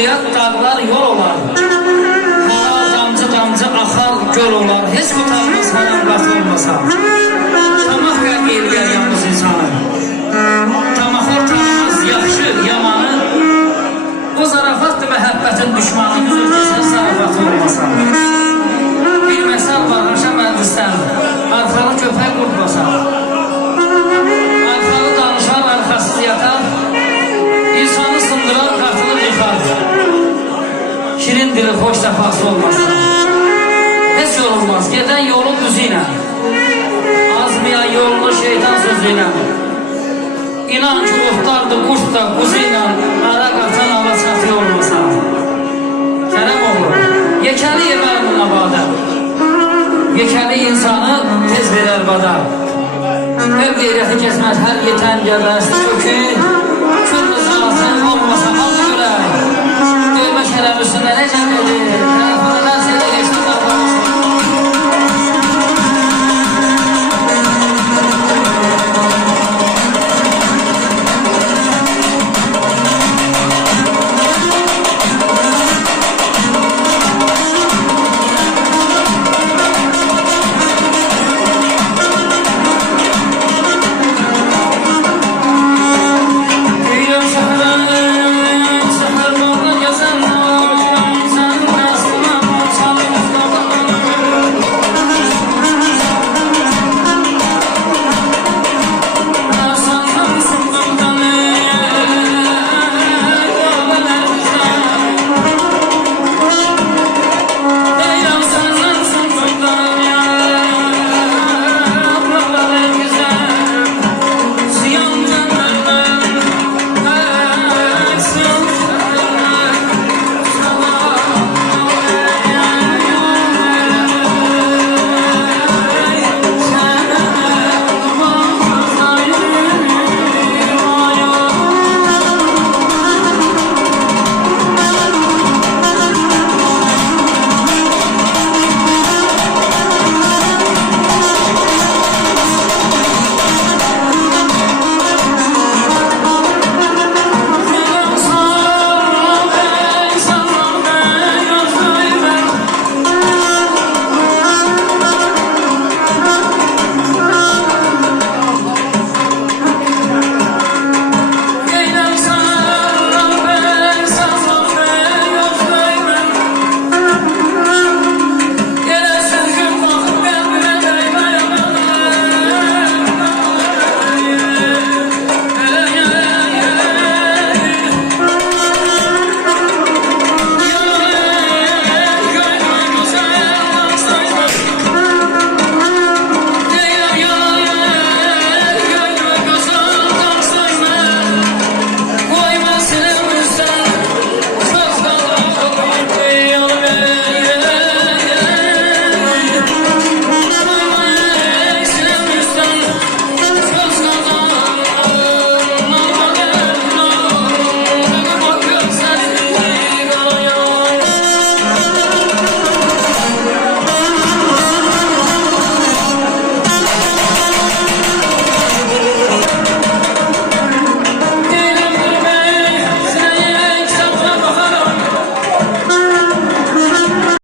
Uğrayat dağlar yol olar. Hala damcı damcı axar göl olar. Heç utanmaz haram qatılmasa. Tamaq qəlb eləyər yalnız insanı. Tamaxor tanımaz yaxşı yamanı. O zarafatdır məhəbbətin düşmanı. Düzür kesin zarafatı olmasa. Bir məsəl var Raşa Mərdistan. Arxalı köpək qurtmasa. Arxalı danışar, arxasız yatar. İnsanı sındırar, qatılır yıxar. Şirin dili xoş səfası olmasa. Heç yorulmaz, gedən yolun düzü ilə. Azmayan yolunu şeytan sözü ilə. İnan ki, uxtardır, qurt da, quzu ilə. Ara qatan ala çatı olmasa. Kərəm olur, yekəli yemər buna badə. Yekəli insanı tez verər bada. Ev qeyrəti kesməz, hər yetən gəbəz, kökü